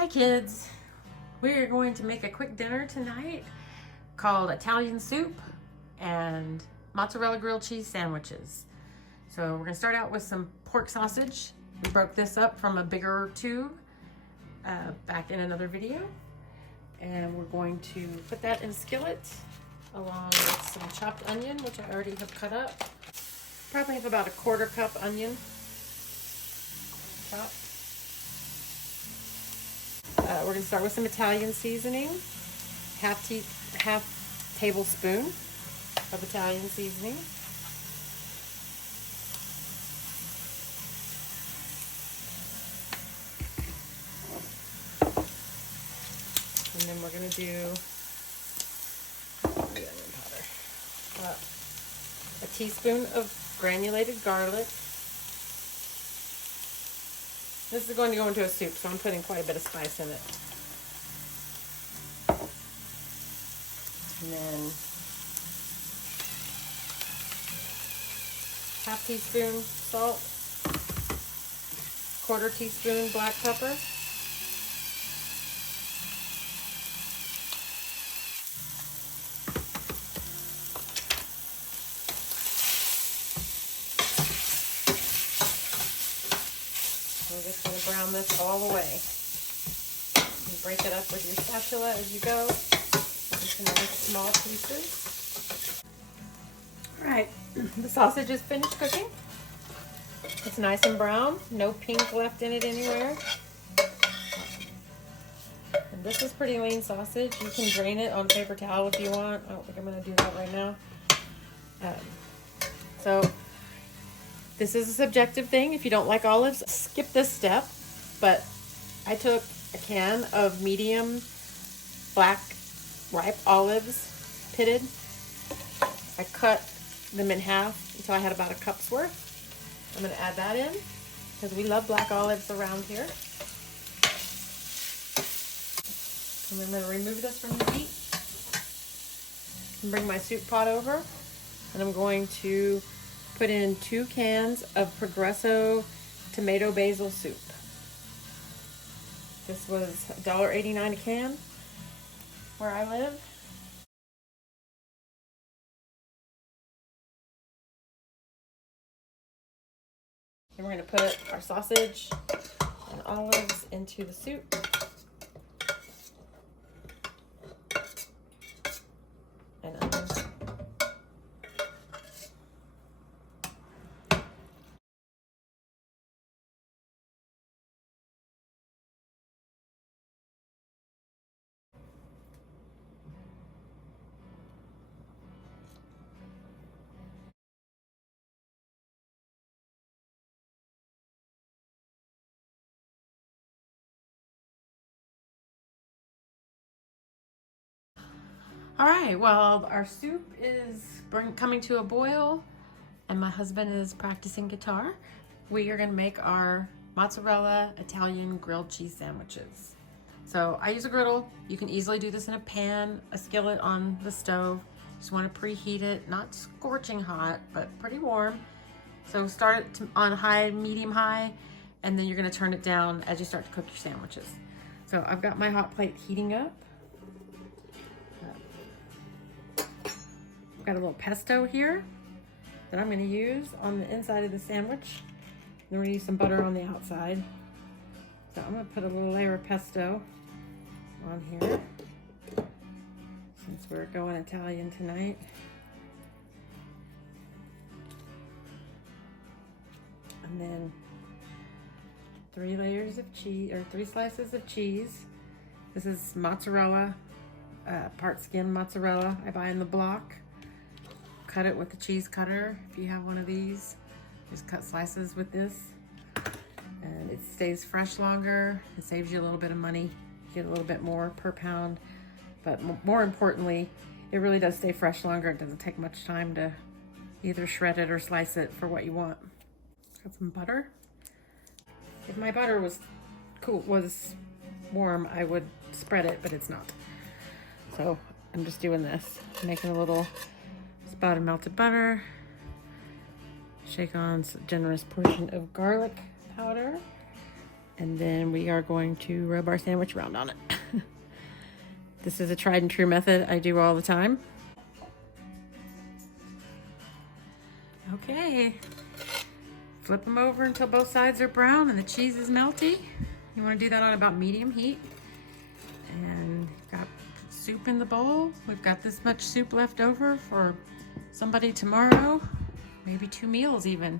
Hi kids, we are going to make a quick dinner tonight called Italian soup and mozzarella grilled cheese sandwiches. So we're going to start out with some pork sausage. We broke this up from a bigger tube back in another video, and we're going to put that in a skillet along with some chopped onion, which I already have cut up. Probably have about a 1/4 cup onion chopped. We're going to start with some Italian seasoning, half tablespoon of Italian seasoning. And then we're going to do onion powder. A teaspoon of granulated garlic. This is going to go into a soup, so I'm putting quite a bit of spice in it. And then half teaspoon salt, 1/4 teaspoon black pepper, we're just going to brown this all the way. You break it up with your spatula as you go into nice small pieces. Alright, the sausage is finished cooking. It's nice and brown, no pink left in it anywhere. And this is pretty lean sausage. You can drain it on a paper towel if you want. I don't think I'm going to do that right now. So this is a subjective thing. If you don't like olives, skip this step. But I took a can of medium black ripe olives, pitted. I cut them in half until I had about a cup's worth. I'm going to add that in because we love black olives around here. And I'm going to remove this from the heat and bring my soup pot over. And I'm going to put in 2 cans of Progresso Tomato Basil Soup. This was $1.89 a can where I live. And we're going to put our sausage and olives into the soup. And onions. All right, well, our soup is coming to a boil and my husband is practicing guitar. We are gonna make our mozzarella Italian grilled cheese sandwiches. So I use a griddle. You can easily do this in a pan, a skillet on the stove. Just wanna preheat it, not scorching hot, but pretty warm. So start it on high, medium high, and then you're gonna turn it down as you start to cook your sandwiches. So I've got my hot plate heating up. I've got a little pesto here that I'm going to use on the inside of the sandwich. Then we're going to use some butter on the outside. So I'm going to put a little layer of pesto on here since we're going Italian tonight. And then 3 layers of cheese, or 3 slices of cheese. This is mozzarella, part skin mozzarella I buy in the block. Cut it with the cheese cutter if you have one of these. Just cut slices with this. And it stays fresh longer. It saves you a little bit of money. You get a little bit more per pound. But more importantly, it really does stay fresh longer. It doesn't take much time to either shred it or slice it for what you want. Got some butter. If my butter was warm, I would spread it, but it's not. So I'm just doing this, making a little spout of melted butter, shake on a generous portion of garlic powder, And then we are going to rub our sandwich around on it. This is a tried and true method I do all the time. Okay, flip them over until both sides are brown and the cheese is melty. You want to do that on about medium heat. And got soup in the bowl. We've got this much soup left over for somebody tomorrow, maybe 2 meals even.